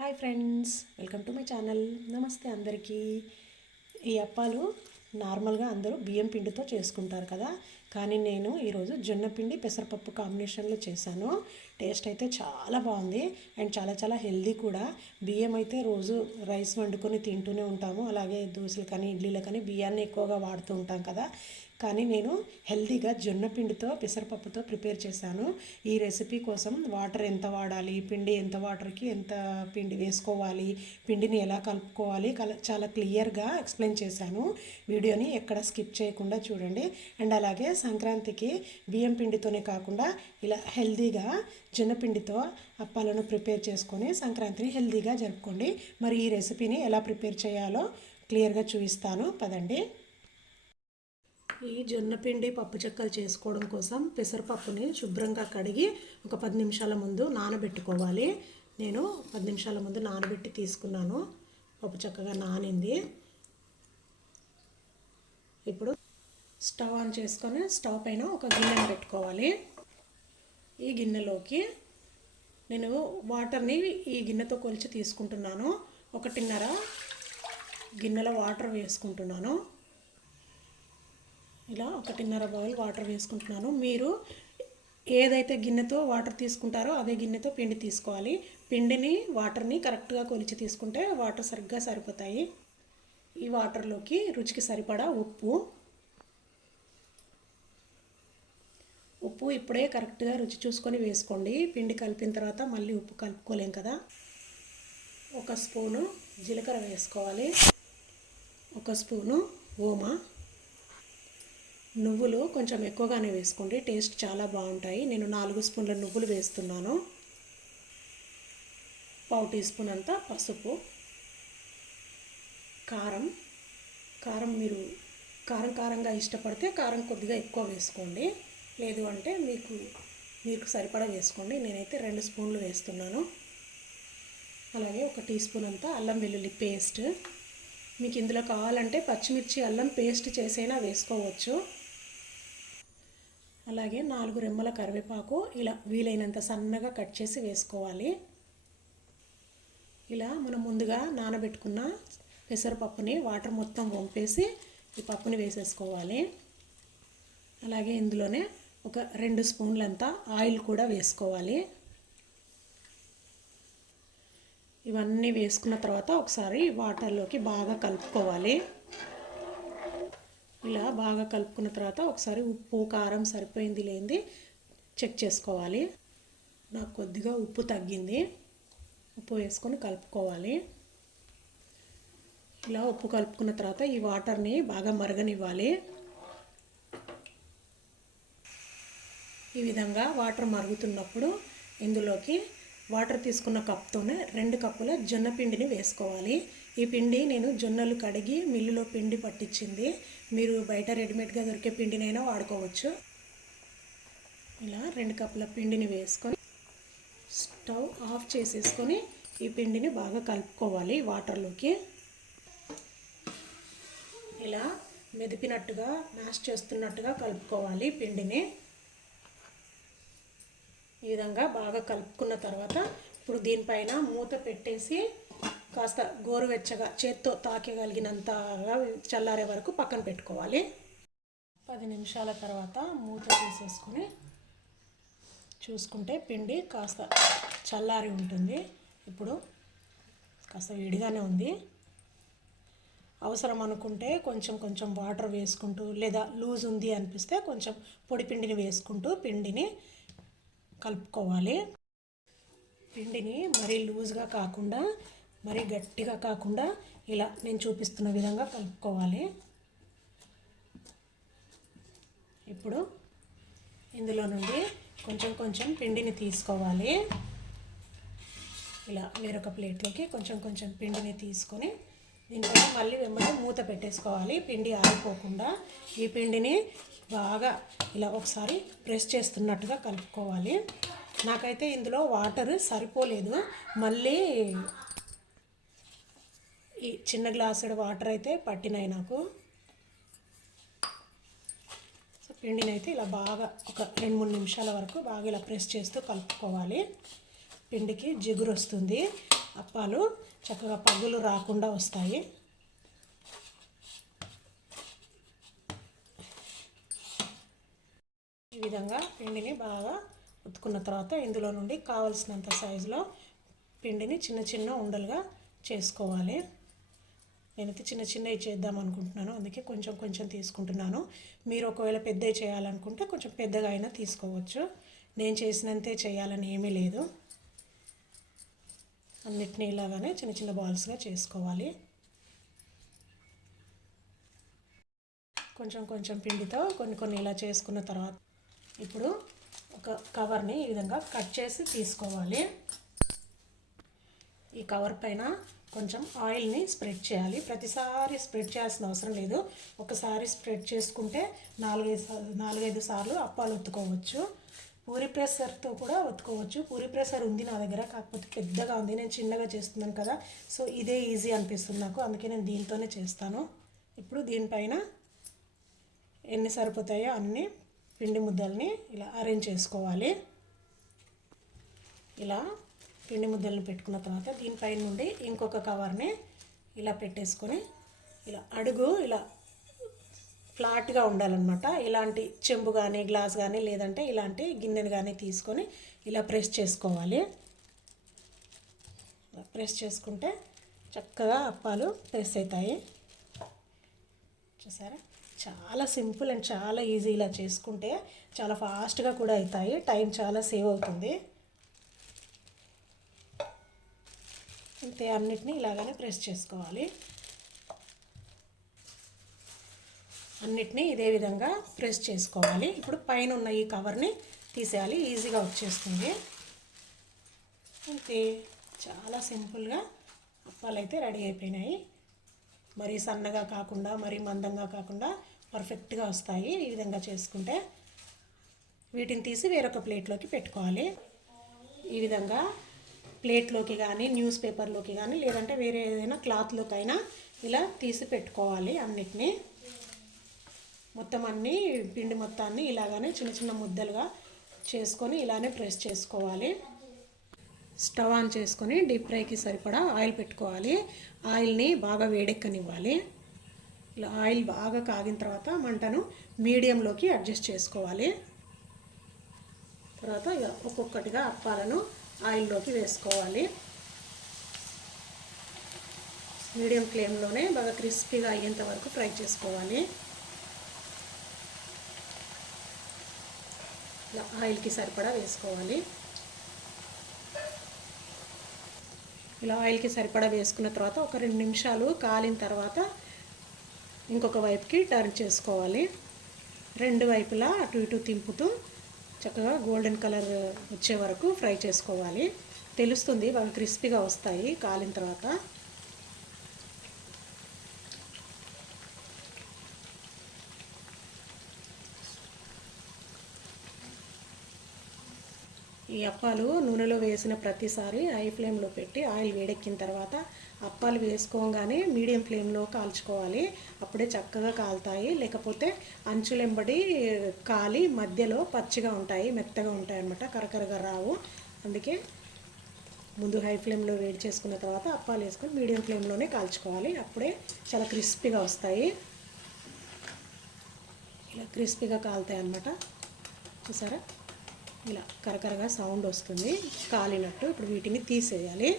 Hi friends welcome to my channel. నమస్తే అందరికీ. ఈ అప్పాలు నార్మల్గా అందరూ బియ్యం పిండితో చేసుకుంటారు కదా. కానీ నేను ఈరోజు జొన్న పిండి పెసరపప్పు కాంబినేషన్లో చేశాను. టేస్ట్ అయితే చాలా బాగుంది. అండ్ చాలా చాలా హెల్దీ కూడా. బియ్యం అయితే రోజు రైస్ వండుకొని తింటూనే ఉంటాము. అలాగే దోశలు కానీ ఇడ్లీలు కానీ బియ్యాన్ని ఎక్కువగా వాడుతూ ఉంటాం కదా. కానీ నేను హెల్దీగా జొన్న పిండితో పెసరపప్పుతో ప్రిపేర్ చేశాను. ఈ రెసిపీ కోసం వాటర్ ఎంత వాడాలి పిండి ఎంత వాటర్కి ఎంత పిండి వేసుకోవాలి పిండిని ఎలా కలుపుకోవాలి కల- చాలా క్లియర్గా ఎక్స్ప్లెయిన్ చేశాను. వీడియోని ఎక్కడ స్కిప్ చేయకుండా చూడండి. అండ్ అలాగే సంక్రాంతికి బియ్యం పిండితోనే కాకుండా ఇలా హెల్దీగా జొన్నపిండితో అప్పాలను ప్రిపేర్ చేసుకొని సంక్రాంతిని హెల్దీగా జరుపుకోండి. మరి ఈ రెసిపీని ఎలా ప్రిపేర్ చేయాలో క్లియర్గా చూపిస్తాను. పదండి. ఈ జొన్న పిండి పప్పు చెక్కలు చేసుకోవడం కోసం పెసరపప్పుని శుభ్రంగా కడిగి ఒక పది నిమిషాల ముందు నానబెట్టుకోవాలి. నేను పది నిమిషాల ముందు నానబెట్టి తీసుకున్నాను. పప్పు చక్కగా నానింది. ఇప్పుడు స్టవ్ ఆన్ చేసుకొని స్టవ్ పైన ఒక గిన్నెను పెట్టుకోవాలి. ఈ గిన్నెలోకి నేను వాటర్ని ఈ గిన్నెతో కొలిచి తీసుకుంటున్నాను. ఒకటిన్నర గిన్నెల వాటర్ వేసుకుంటున్నాను. ఇలా ఒకటిన్నర బౌల్ వాటర్ వేసుకుంటున్నాను. మీరు ఏదైతే గిన్నెతో వాటర్ తీసుకుంటారో అదే గిన్నెతో పిండి తీసుకోవాలి. పిండిని వాటర్ని కరెక్ట్గా కొలిచి తీసుకుంటే వాటర్ సరిగ్గా సరిపోతాయి. ఈ వాటర్లోకి రుచికి సరిపడా ఉప్పు ఉప్పు ఇప్పుడే కరెక్ట్గా రుచి చూసుకొని వేసుకోండి. పిండి కలిపిన తర్వాత మళ్ళీ ఉప్పు కలుపుకోలేం కదా? ఒక స్పూను జీలకర్ర వేసుకోవాలి. ఒక స్పూను ఓమా. నువ్వులు కొంచెం ఎక్కువగానే వేసుకోండి. టేస్ట్ చాలా బాగుంటాయి. నేను నాలుగు స్పూన్ల నువ్వులు వేస్తున్నాను. పావు టీ స్పూన్ అంతా పసుపు. కారం. కారం మీరు కారం కారంగా ఇష్టపడితే కారం కొద్దిగా ఎక్కువ వేసుకోండి. లేదు అంటే మీకు మీకు సరిపడా వేసుకోండి నేనైతే రెండు స్పూన్లు వేస్తున్నాను. అలాగే ఒక టీ స్పూన్ అంతా అల్లం వెల్లుల్లి పేస్ట్. మీకు ఇందులో కావాలంటే పచ్చిమిర్చి అల్లం పేస్ట్ చేసైనా వేసుకోవచ్చు. అలాగే నాలుగు రెమ్మల కరివేపాకు ఇలా వీలైనంత సన్నగా కట్ చేసి వేసుకోవాలి. ఇలా మనం ముందుగా నానబెట్టుకున్న పెసరపప్పుని వాటర్ మొత్తం వంపేసి ఈ పప్పుని వేసేసుకోవాలి. అలాగే ఇందులోనే ఒక రెండు స్పూన్లంతా ఆయిల్ కూడా వేసుకోవాలి. ఇవన్నీ వేసుకున్న తర్వాత ఒకసారి వాటర్లోకి బాగా కలుపుకోవాలి. ఇలా బాగా కలుపుకున్న తర్వాత ఒకసారి ఉప్పు కారం సరిపోయింది లేనిది చెక్ చేసుకోవాలి. నాకు కొద్దిగా ఉప్పు తగ్గింది. ఉప్పు వేసుకొని కలుపుకోవాలి. ఇలా ఉప్పు కలుపుకున్న తర్వాత ఈ వాటర్ని బాగా మరగనివ్వాలి. ఈ విధంగా వాటర్ మరుగుతున్నప్పుడు ఇందులోకి వాటర్ తీసుకున్న కప్తోనే రెండు కప్పుల జొన్న పిండిని వేసుకోవాలి. ఈ పిండి నేను జొన్నలు కడిగి మిల్లులో పిండి పట్టించింది. మీరు బయట రెడీమేడ్గా దొరికే పిండినైనా వాడుకోవచ్చు. ఇలా రెండు కప్పుల పిండిని వేసుకొని స్టవ్ ఆఫ్ చేసేసుకొని ఈ పిండిని బాగా కలుపుకోవాలి వాటర్లోకి. ఇలా మెదిపినట్టుగా మ్యాష్ చేస్తున్నట్టుగా కలుపుకోవాలి పిండిని. ఈ విధంగా బాగా కలుపుకున్న తర్వాత ఇప్పుడు దీనిపైన మూత పెట్టేసి కాస్త గోరువెచ్చగా చేత్తో తాకగలిగినంతగా చల్లారే వరకు పక్కన పెట్టుకోవాలి. పది నిమిషాల తర్వాత మూత తీసేసుకొని చూసుకుంటే పిండి కాస్త చల్లారి ఉంటుంది. ఇప్పుడు కాస్త వేడిగానే ఉంది. అవసరం అనుకుంటే కొంచెం కొంచెం వాటర్ వేసుకుంటూ లేదా లూజ్ ఉంది అనిపిస్తే కొంచెం పొడి పిండిని వేసుకుంటూ పిండిని కలుపుకోవాలి. పిండిని మరీ లూజ్గా కాకుండా మరీ గట్టిగా కాకుండా ఇలా నేను చూపిస్తున్న విధంగా కలుపుకోవాలి. ఇప్పుడు ఇందులో నుండి కొంచెం కొంచెం పిండిని తీసుకోవాలి. ఇలా వేరొక ప్లేట్లోకి కొంచెం కొంచెం పిండిని తీసుకొని దీనిపైన మళ్ళీ వెంబడి మూత పెట్టేసుకోవాలి. పిండి ఆరిపోకుండా ఈ పిండిని బాగా ఇలా ఒకసారి ప్రెస్ చేస్తున్నట్టుగా కలుపుకోవాలి. నాకైతే ఇందులో వాటర్ సరిపోలేదు. మళ్ళీ ఈ చిన్న గ్లాసుడు వాటర్ అయితే పట్టినాయి నాకు. సో పిండిని అయితే ఇలా బాగా ఒక రెండు మూడు నిమిషాల వరకు బాగా ఇలా ప్రెస్ చేస్తూ కలుపుకోవాలి. పిండికి జిగురు వస్తుంది అప్పాలు. చక్కగా పగులు రాకుండా వస్తాయి. ఈ విధంగా పిండిని బాగా ఉతుకున్న తర్వాత ఇందులో నుండి కావలసినంత సైజులో పిండిని చిన్న చిన్న ఉండలుగా చేసుకోవాలి. నేనైతే చిన్న చిన్నవి చేద్దాం అనుకుంటున్నాను. అందుకే కొంచెం కొంచెం తీసుకుంటున్నాను. మీరు ఒకవేళ పెద్దవి చేయాలనుకుంటే కొంచెం పెద్దగా అయినా తీసుకోవచ్చు. నేను చేసినంతే చేయాలని ఏమీ లేదు. అన్నిటినీ ఇలాగానే చిన్న చిన్న బాల్స్గా చేసుకోవాలి. కొంచెం కొంచెం పిండితో కొన్ని కొన్ని ఇలా చేసుకున్న తర్వాత ఇప్పుడు ఒక కవర్ని ఈ విధంగా కట్ చేసి తీసుకోవాలి. ఈ కవర్ పైన కొంచెం ఆయిల్ని స్ప్రెడ్ చేయాలి. ప్రతిసారి స్ప్రెడ్ చేయాల్సిన అవసరం లేదు. ఒకసారి స్ప్రెడ్ చేసుకుంటే నాలుగైదు సార్లు నాలుగైదు సార్లు అప్పాలు ఒత్తుకోవచ్చు పూరి ప్రెషర్తో కూడా ఒత్తుకోవచ్చు. పూరి ప్రెషర్ ఉంది నా దగ్గర కాకపోతే పెద్దగా ఉంది. నేను చిన్నగా చేస్తున్నాను కదా. సో ఇదే ఈజీ అనిపిస్తుంది నాకు. అందుకే నేను దీంతోనే చేస్తాను. ఇప్పుడు దీనిపైన ఎన్ని సరిపోతాయో అన్ని పిండి ముద్దల్ని ఇలా అరేంజ్ చేసుకోవాలి. ఇలా పిండి ముద్దలను పెట్టుకున్న తర్వాత దీనిపై నుండి ఇంకొక కవర్ని ఇలా పెట్టేసుకొని ఇలా అడుగు ఇలా ఫ్లాట్గా ఉండాలన్నమాట. ఇలాంటి చెంబు కానీ గ్లాస్ కానీ లేదంటే ఇలాంటి గిన్నెను కానీ తీసుకొని ఇలా ప్రెస్ చేసుకోవాలి. ప్రెస్ చేసుకుంటే చక్కగా అప్పాలు ప్రెస్ అవుతాయి చూసారా? చాలా సింపుల్ అండ్ చాలా ఈజీ ఇలా చేసుకుంటే చాలా ఫాస్ట్గా కూడా అవుతాయి టైం చాలా సేవ్ అవుతుంది. అంతే అన్నిటినీ ఇలాగనే ప్రెస్ చేసుకోవాలి. అన్నిటినీ ఇదే విధంగా ప్రెస్ చేసుకోవాలి. ఇప్పుడు పైన ఉన్న ఈ కవర్ని తీసేయాలి. ఈజీగా వచ్చేస్తుంది. అంతే చాలా సింపుల్గా అప్పాలు అయితే రెడీ అయిపోయినాయి. మరీ సన్నగా కాకుండా మరీ మందంగా కాకుండా పర్ఫెక్ట్గా వస్తాయి. ఈ విధంగా చేసుకుంటే వీటిని తీసి వేరొక ప్లేట్లోకి పెట్టుకోవాలి. ఈ విధంగా ప్లేట్లోకి కానీ న్యూస్ పేపర్లోకి కానీ లేదంటే వేరే ఏదైనా క్లాత్లోకైనా ఇలా తీసి పెట్టుకోవాలి అన్నిటినీ. మొత్తం అన్నీ పిండి మొత్తాన్ని ఇలాగానే చిన్న చిన్న ముద్దలుగా చేసుకొని ఇలానే ప్రెస్ చేసుకోవాలి. స్టవ్ ఆన్ చేసుకొని డీప్ ఫ్రైకి సరిపడా ఆయిల్ పెట్టుకోవాలి. ఆయిల్ని బాగా వేడెక్కనివ్వాలి. ఇలా ఆయిల్ బాగా కాగిన తర్వాత మంటను మీడియంలోకి అడ్జస్ట్ చేసుకోవాలి. తర్వాత ఇక ఒక్కొక్కటిగా అప్పాలను ఆయిల్లోకి వేసుకోవాలి. మీడియం ఫ్లేమ్లోనే బాగా క్రిస్పీగా అయ్యేంత వరకు ఫ్రై చేసుకోవాలి. ఇలా ఆయిల్కి సరిపడా వేసుకోవాలి. ఇలా ఆయిల్కి సరిపడా వేసుకున్న తర్వాత ఒక రెండు నిమిషాలు కాలిన తర్వాత ఇంకొక వైపుకి టర్న్ చేసుకోవాలి. రెండు వైపులా అటు ఇటు తింపుతూ చక్కగా గోల్డెన్ కలర్ వచ్చే వరకు ఫ్రై చేసుకోవాలి. తెలుస్తుంది బాగా క్రిస్పీగా వస్తాయి కాలిన తర్వాత. ఈ అప్పాలు నూనెలో వేసిన ప్రతిసారి హై ఫ్లేమ్లో పెట్టి ఆయిల్ వేడెక్కిన తర్వాత అప్పాలు వేసుకోగానే మీడియం ఫ్లేమ్లో కాల్చుకోవాలి. అప్పుడే చక్కగా కాలుతాయి. లేకపోతే అంచులెంబడి కాలి మధ్యలో పచ్చిగా ఉంటాయి మెత్తగా ఉంటాయి అన్నమాట. కరకరగా రావు. అందుకే ముందు హై ఫ్లేమ్లో వేడి చేసుకున్న తర్వాత అప్పాలు వేసుకొని మీడియం ఫ్లేమ్లోనే కాల్చుకోవాలి. అప్పుడే చాలా క్రిస్పీగా వస్తాయి. ఇలా క్రిస్పీగా కాలుతాయి అన్నమాట. చూసారా? ఇలా కరకరగా సౌండ్ వస్తుంది. కాలినట్టు ఇప్పుడు వీటిని తీసేయాలి.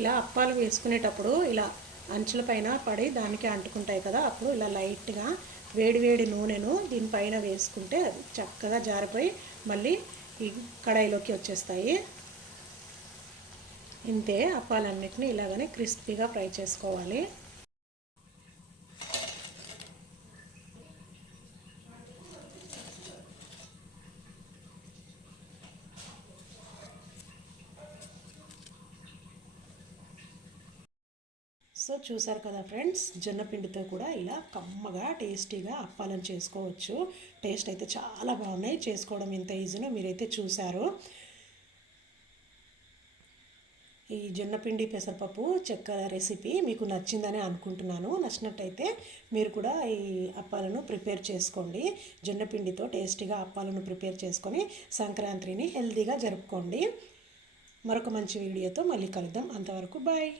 ఇలా అప్పాలు వేసుకునేటప్పుడు ఇలా అంచుల పైన పడి దానికి అంటుకుంటాయి కదా అప్పుడు ఇలా లైట్గా వేడివేడి నూనెను దీనిపైన వేసుకుంటే అది చక్కగా జారిపోయి మళ్ళీ ఈ కడాయిలోకి వచ్చేస్తాయి. ఇంతే అప్పాలన్నిటిని ఇలాగనే క్రిస్పీగా ఫ్రై చేసుకోవాలి. సో చూసారు కదా ఫ్రెండ్స్ జొన్నపిండితో కూడా ఇలా కమ్మగా టేస్టీగా అప్పాలను చేసుకోవచ్చు. టేస్ట్ అయితే చాలా బాగున్నాయి. చేసుకోవడం ఎంత ఈజీనో మీరైతే చూసారు ఈ జొన్నపిండి పెసరపప్పు చక్కెర రెసిపీ మీకు నచ్చిందని అనుకుంటున్నాను. నచ్చినట్టయితే మీరు కూడా ఈ అప్పాలను ప్రిపేర్ చేసుకోండి. జొన్నపిండితో టేస్టీగా అప్పాలను ప్రిపేర్ చేసుకొని సంక్రాంతిని హెల్తీగా జరుపుకోండి. మరొక మంచి వీడియోతో మళ్ళీ కలుద్దాం. అంతవరకు బాయ్.